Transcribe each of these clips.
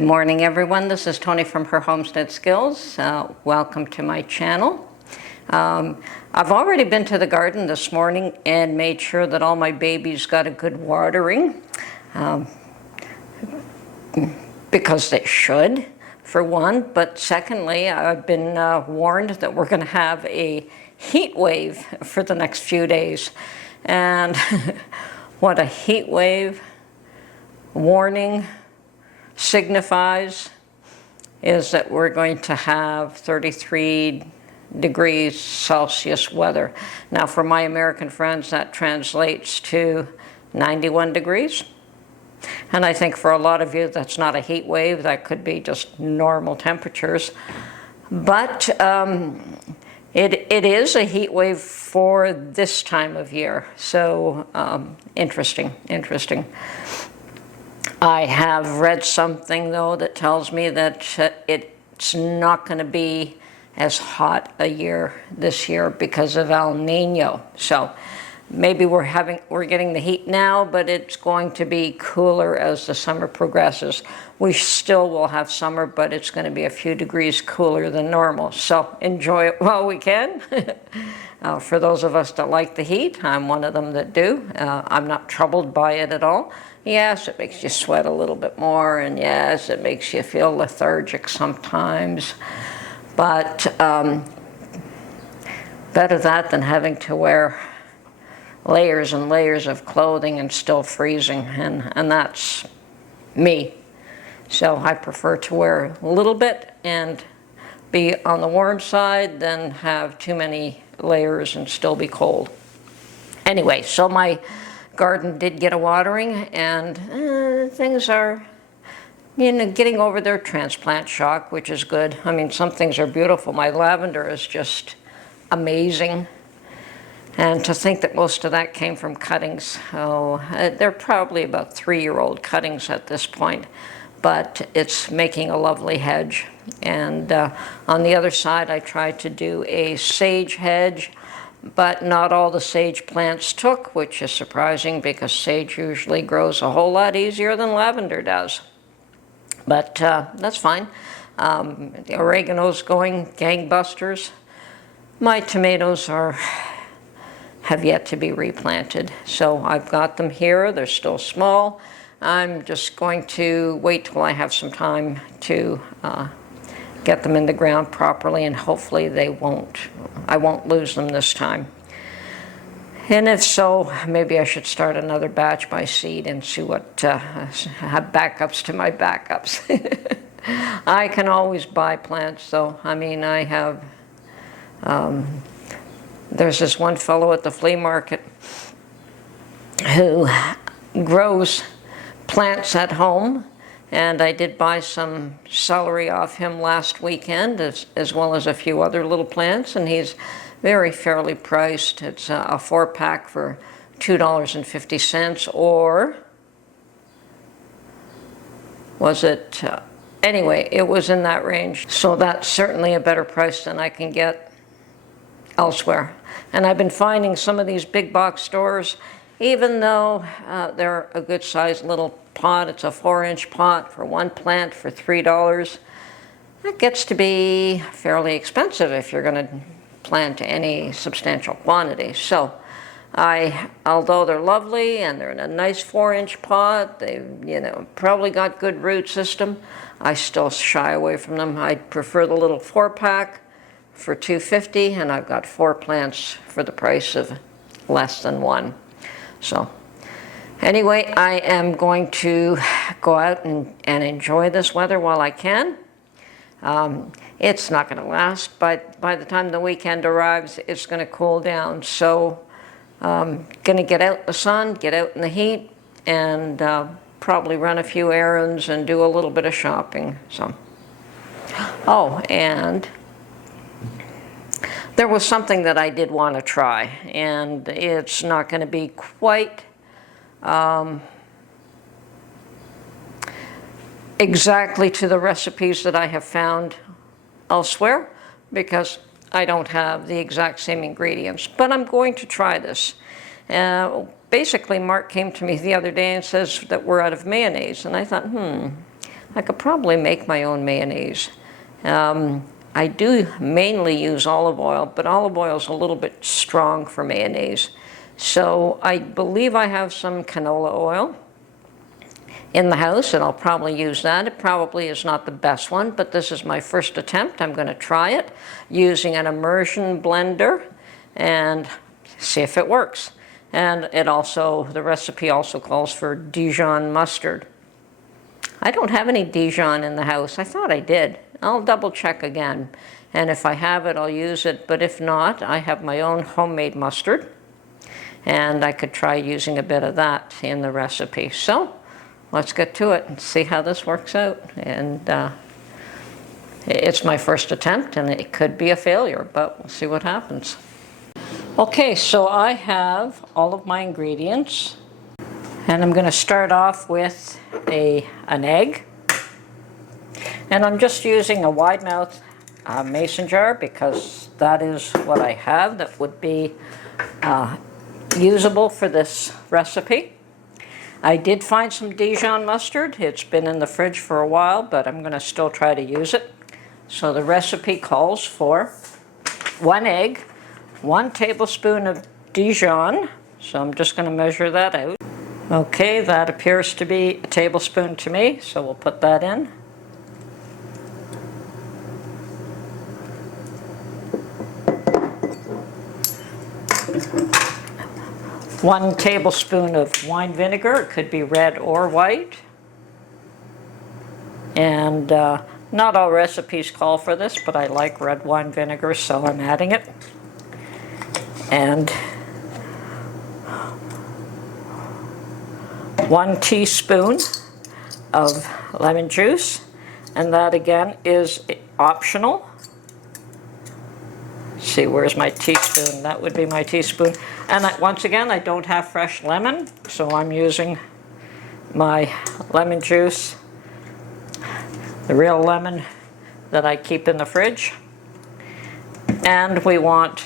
Good morning, everyone. This is Tony from Her Homestead Skills. Welcome to my channel. I've already been to the garden this morning and made sure that all my babies got a good watering, because they should, for one. But secondly, I've been warned that we're going to have a heat wave for the next few days. And what a heat wave warning signifies is that we're going to have 33 degrees Celsius weather. Now, for my American friends, that translates to 91 degrees. And I think for a lot of you, that's not a heat wave. That could be just normal temperatures. But it is a heat wave for this time of year. So interesting. I have read something, though, that tells me that it's not going to be as hot a year this year because of El Nino. So maybe we're getting the heat now, but it's going to be cooler as the summer progresses. We still will have summer, but it's going to be a few degrees cooler than normal. So enjoy it while we can. For those of us that like the heat, I'm one of them that do. I'm not troubled by it at all. Yes, it makes you sweat a little bit more, and yes, it makes you feel lethargic sometimes. But better that than having to wear layers and layers of clothing and still freezing, and that's me. So I prefer to wear a little bit and be on the warm side than have too many layers and still be cold. Anyway, so my garden did get a watering, and things are, getting over their transplant shock, which is good. I mean, some things are beautiful. My lavender is just amazing. And to think that most of that came from cuttings. Oh, they're probably about 3-year-old cuttings at this point, but it's making a lovely hedge. And on the other side, I tried to do a sage hedge, but not all the sage plants took, which is surprising because sage usually grows a whole lot easier than lavender does. But that's fine. The oregano's going gangbusters. My tomatoes have yet to be replanted. So I've got them here. They're still small. I'm just going to wait till I have some time to get them in the ground properly, and hopefully I won't lose them this time. And if so, maybe I should start another batch by seed and see what, have backups to my backups. I can always buy plants, though. I mean, I have, there's this one fellow at the flea market who grows plants at home, and I did buy some celery off him last weekend, as well as a few other little plants, and he's very fairly priced. It's a 4-pack for $2.50, or was it? Anyway, it was in that range. So that's certainly a better price than I can get elsewhere. And I've been finding some of these big box stores, even though they're a good sized little pot, it's a 4-inch pot for one plant for $3. That gets to be fairly expensive if you're going to plant any substantial quantity. So although they're lovely and they're in a nice 4-inch pot, they've probably got good root system, I still shy away from them. I prefer the little 4-pack for $2.50, and I've got 4 plants for the price of less than one. So anyway, I am going to go out and enjoy this weather while I can. It's not going to last, but by the time the weekend arrives, it's going to cool down. So going to get out in the sun, get out in the heat, and probably run a few errands and do a little bit of shopping. So, oh, and there was something that I did want to try, and it's not going to be quite exactly to the recipes that I have found elsewhere, because I don't have the exact same ingredients, but I'm going to try this. Basically, Mark came to me the other day and says that we're out of mayonnaise, and I thought, I could probably make my own mayonnaise. I do mainly use olive oil, but olive oil is a little bit strong for mayonnaise. So I believe I have some canola oil in the house, and I'll probably use that. It probably is not the best one, but this is my first attempt. I'm going to try it using an immersion blender and see if it works. And it also, the recipe also calls for Dijon mustard. I don't have any Dijon in the house. I thought I did. I'll double check again. And if I have it, I'll use it. But if not, I have my own homemade mustard. And I could try using a bit of that in the recipe. So let's get to it and see how this works out. And it's my first attempt, and it could be a failure, but we'll see what happens. Okay, so I have all of my ingredients. And I'm going to start off with an egg. And I'm just using a wide mouth mason jar because that is what I have that would be usable for this recipe. I did find some Dijon mustard. It's been in the fridge for a while, but I'm going to still try to use it. So the recipe calls for 1 egg, 1 tablespoon of Dijon. So I'm just going to measure that out. Okay, that appears to be a tablespoon to me, so we'll put that in. One tablespoon of wine vinegar. It could be red or white. And not all recipes call for this, but I like red wine vinegar, so I'm adding it. And 1 teaspoon of lemon juice, and that again is optional. Let's see, where's my teaspoon? That would be my teaspoon. And once again, I don't have fresh lemon, so I'm using my lemon juice, the real lemon that I keep in the fridge. And we want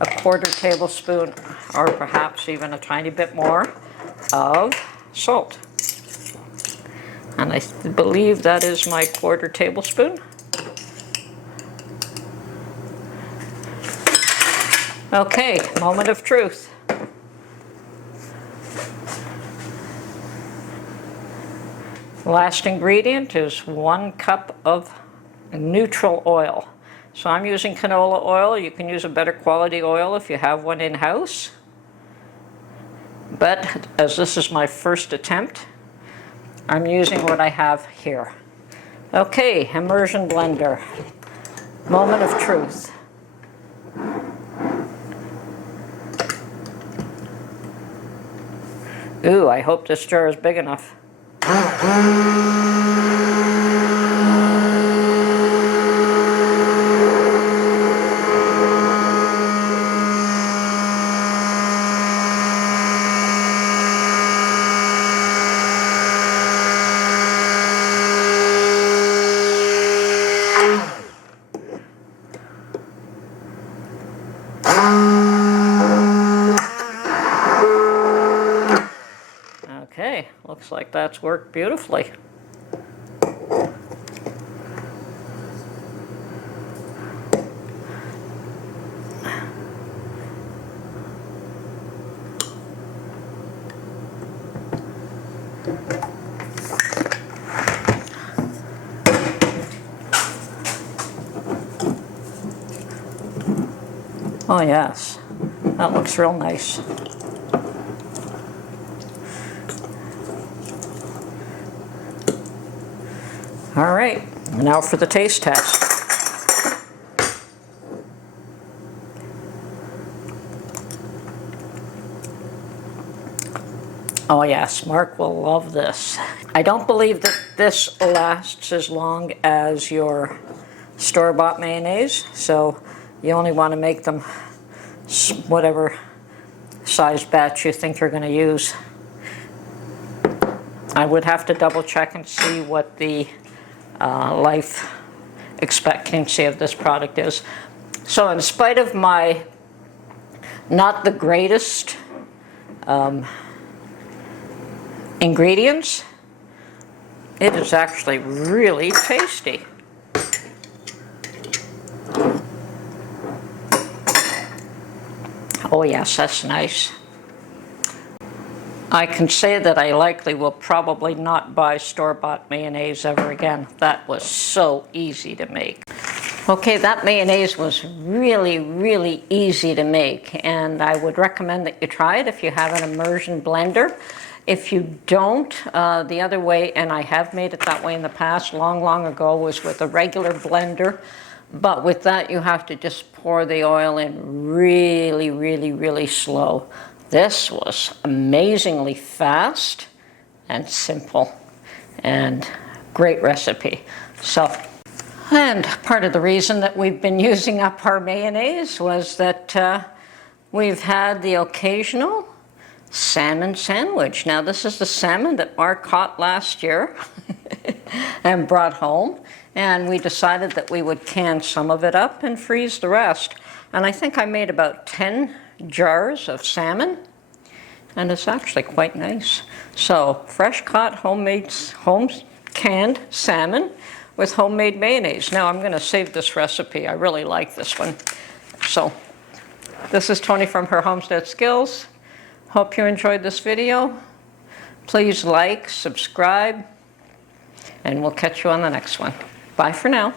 a 1/4 tablespoon, or perhaps even a tiny bit more, of salt. And I believe that is my 1/4 tablespoon. Okay, moment of truth. Last ingredient is 1 cup of neutral oil. So I'm using canola oil. You can use a better quality oil if you have one in-house. But as this is my first attempt, I'm using what I have here. Okay, immersion blender. Moment of truth. Ooh, I hope this jar is big enough. Okay, looks like that's worked beautifully. Oh yes, that looks real nice. All right, now for the taste test. Oh yes, Mark will love this. I don't believe that this lasts as long as your store-bought mayonnaise, so you only want to make them whatever size batch you think you're going to use. I would have to double check and see what the life expectancy of this product is. So in spite of my not the greatest ingredients, It is actually really tasty. Oh yes, that's nice. I can say that I likely will probably not buy store-bought mayonnaise ever again. That was so easy to make. Okay, that mayonnaise was really, really easy to make, and I would recommend that you try it if you have an immersion blender. If you don't, the other way, and I have made it that way in the past, long, long ago, was with a regular blender. But with that, you have to just pour the oil in really, really, really slow. This was amazingly fast and simple and great recipe. And part of the reason that we've been using up our mayonnaise was that we've had the occasional salmon sandwich. Now this is the salmon that Mark caught last year and brought home. And we decided that we would can some of it up and freeze the rest. And I think I made about 10 jars of salmon, and it's actually quite nice. So fresh caught home canned salmon with homemade mayonnaise. Now I'm going to save this recipe. I really like this one. So this is Tony from her Homestead Skills. Hope you enjoyed this video. Please like, subscribe, and we'll catch you on the next one. Bye for now.